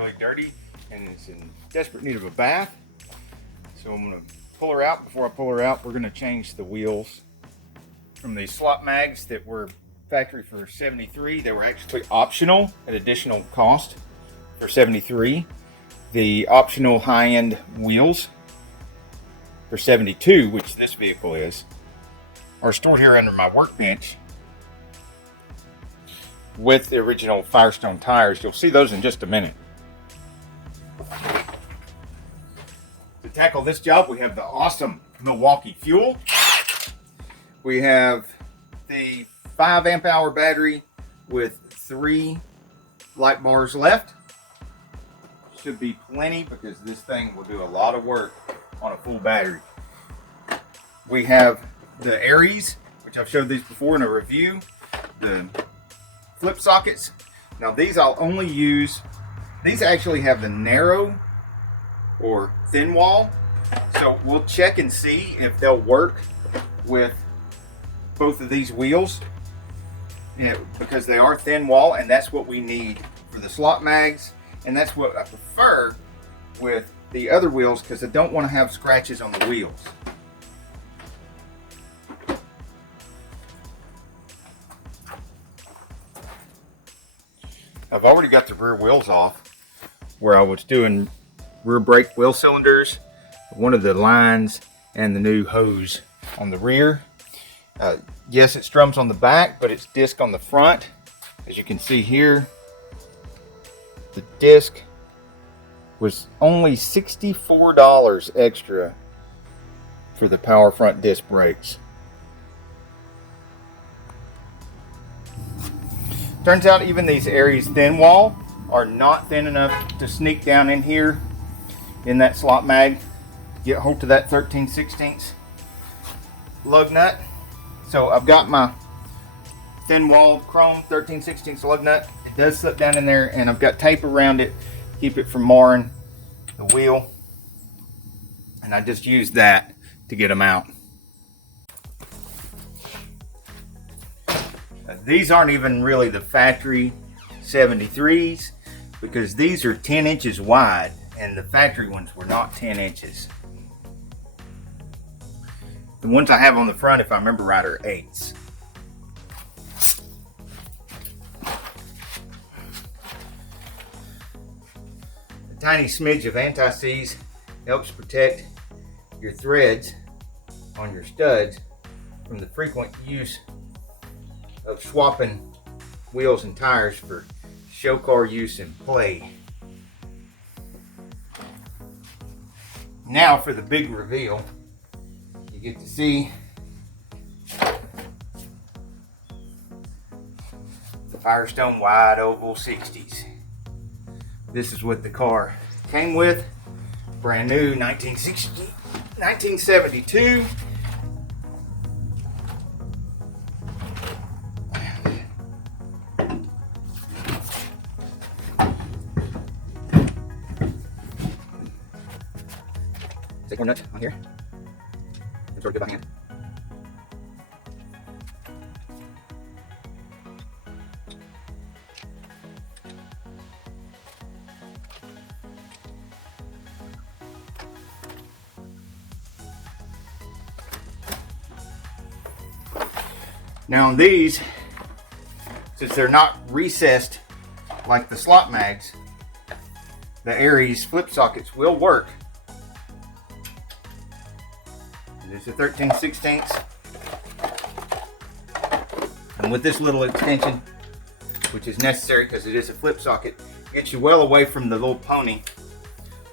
really dirty and is in desperate need of a bath. So I'm going to pull her out. Before I pull her out, we're going to change the wheels from these slot mags that were factory for $73. They were actually optional at additional cost for $73. The optional high-end wheels for $72, which this vehicle is, are stored here under my workbench with the original Firestone tires. You'll see those in just a minute. To tackle this job, we have the awesome Milwaukee Fuel. We have the 5 amp hour battery with 3 light bars left. Should be plenty because this thing will do a lot of work on a full battery. We have the Aries, which I've showed these before in a review. The flip sockets. Now these I'll only use, these actually have the narrow or thin wall. So we'll check and see if they'll work with both of these wheels. Because they are thin wall, and that's what we need for the slot mags, and that's what I prefer with the other wheels because I don't want to have scratches on the wheels. I've already got the rear wheels off where I was doing rear brake wheel cylinders, one of the lines, and the new hose on the rear. Yes, it strums on the back, but it's disc on the front. As you can see here, the disc was only $64 extra for the power front disc brakes. Turns out even these Aries thin wall are not thin enough to sneak down in here in that slot mag, get hold to that 13/16 lug nut. So I've got my thin walled chrome 13/16 lug nut. It does slip down in there, and I've got tape around it to keep it from marring the wheel. And I just used that to get them out. These aren't even really the factory 73s because these are 10 inches wide and the factory ones were not 10 inches. The ones I have on the front, if I remember right, are 8s. A tiny smidge of anti-seize helps protect your threads on your studs from the frequent use of swapping wheels and tires for show car use and play. Now for the big reveal. You get to see the Firestone wide oval 60s. This is what the car came with. Brand new 1972. Take more nut on here. Sort of good by hand. Now on these, since they're not recessed like the slot mags, the Aries flip sockets will work. There's a 13/16, and with this little extension, which is necessary because it is a flip socket, it gets you well away from the little pony.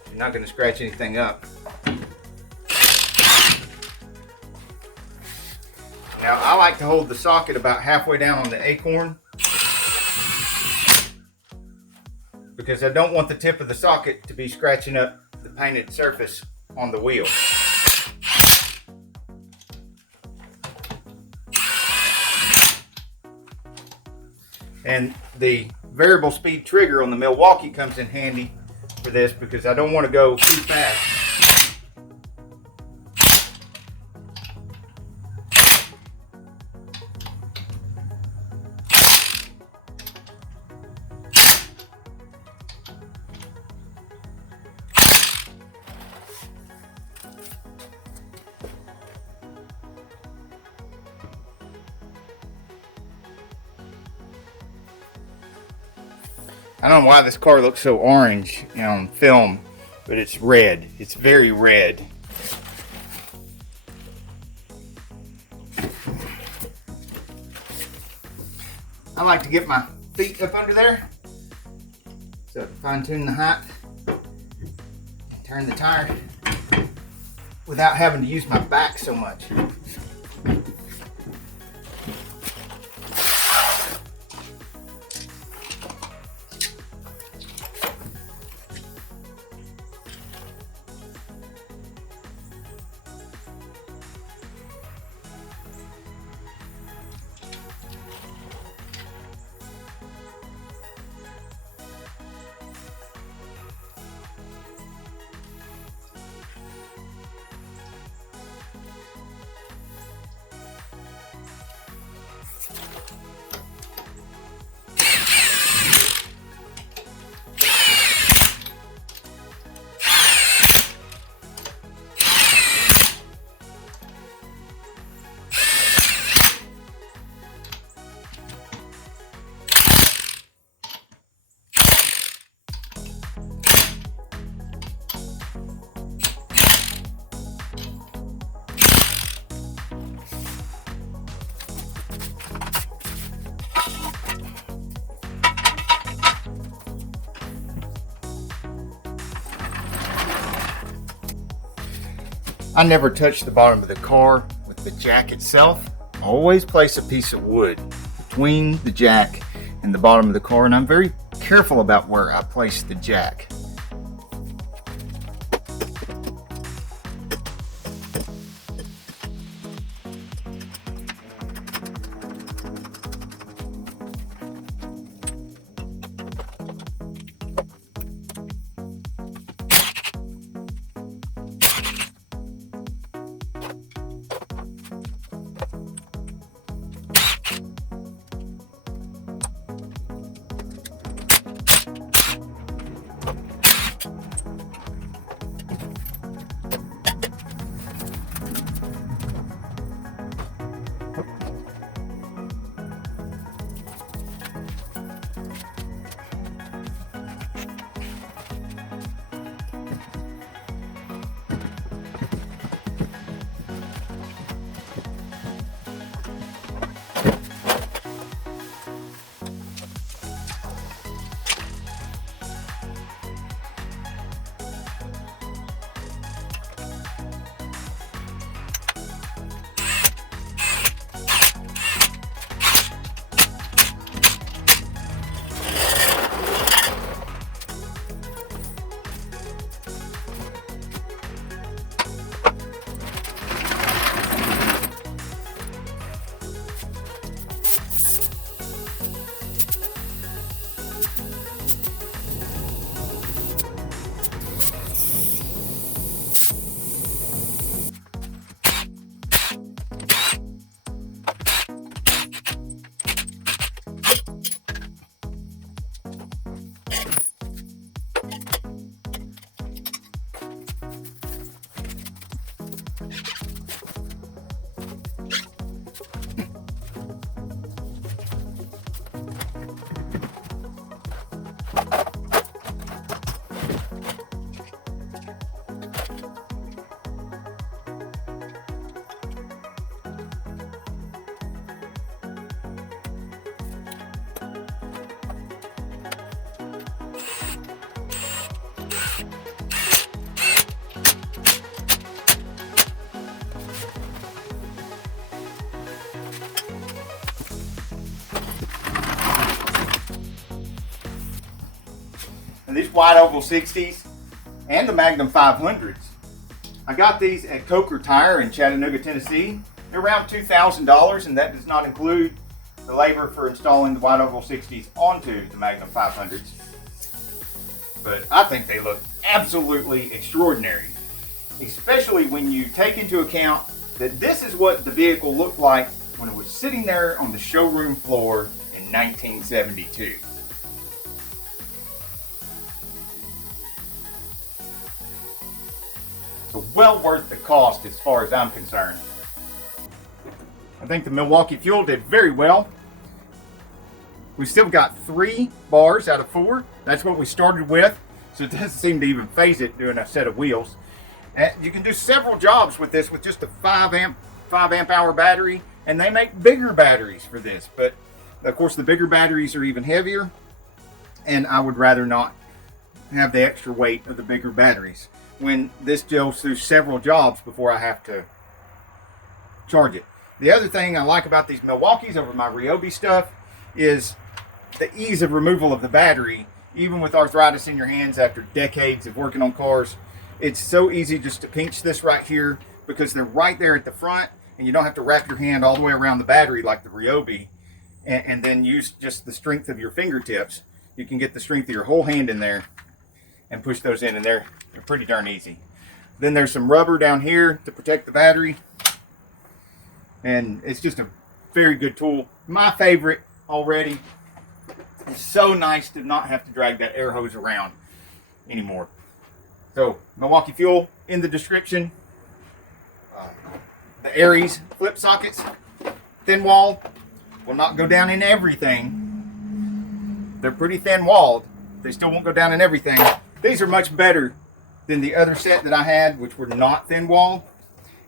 You're not going to scratch anything up. Now I like to hold the socket about halfway down on the acorn because I don't want the tip of the socket to be scratching up the painted surface on the wheel. And the variable speed trigger on the Milwaukee comes in handy for this because I don't want to go too fast. I don't know why this car looks so orange on film, but it's red. It's very red. I like to get my feet up under there so I can fine tune the height and turn the tire without having to use my back so much. I never touch the bottom of the car with the jack itself. Always place a piece of wood between the jack and the bottom of the car, and I'm very careful about where I place the jack. And these wide oval 60s and the Magnum 500s, I got these at Coker Tire in Chattanooga, Tennessee. They're around $2,000, and that does not include the labor for installing the wide oval 60s onto the Magnum 500s. But I think they look absolutely extraordinary, especially when you take into account that this is what the vehicle looked like when it was sitting there on the showroom floor in 1972. So well worth the cost as far as I'm concerned. I think the Milwaukee Fuel did very well. We've still got 3 bars out of 4. That's what we started with, so it doesn't seem to even phase it doing a set of wheels. And you can do several jobs with this with just a 5 amp hour battery, and they make bigger batteries for this, but of course the bigger batteries are even heavier, and I would rather not have the extra weight of the bigger batteries when this goes through several jobs before I have to charge it. The other thing I like about these Milwaukees over my Ryobi stuff is the ease of removal of the battery. Even with arthritis in your hands after decades of working on cars, it's so easy just to pinch this right here because they're right there at the front, and you don't have to wrap your hand all the way around the battery like the Ryobi and then use just the strength of your fingertips. You can get the strength of your whole hand in there and push those in, and they're pretty darn easy. Then there's some rubber down here to protect the battery, and it's just a very good tool. My favorite already. It's so nice to not have to drag that air hose around anymore. So Milwaukee Fuel in the description. The Aries flip sockets, thin walled, will not go down in everything. They're pretty thin walled. They still won't go down in everything. These are much better than the other set that I had, which were not thin walled,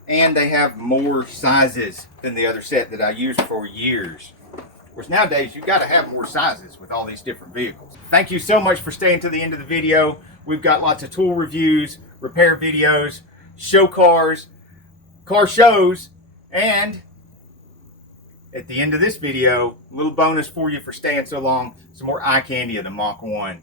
and they have more sizes than the other set that I used for years. Of course, nowadays you've got to have more sizes with all these different vehicles. Thank you so much for staying to the end of the video. We've got lots of tool reviews, repair videos, show cars, car shows, and at the end of this video, a little bonus for you for staying so long, some more eye candy of the Mach-1.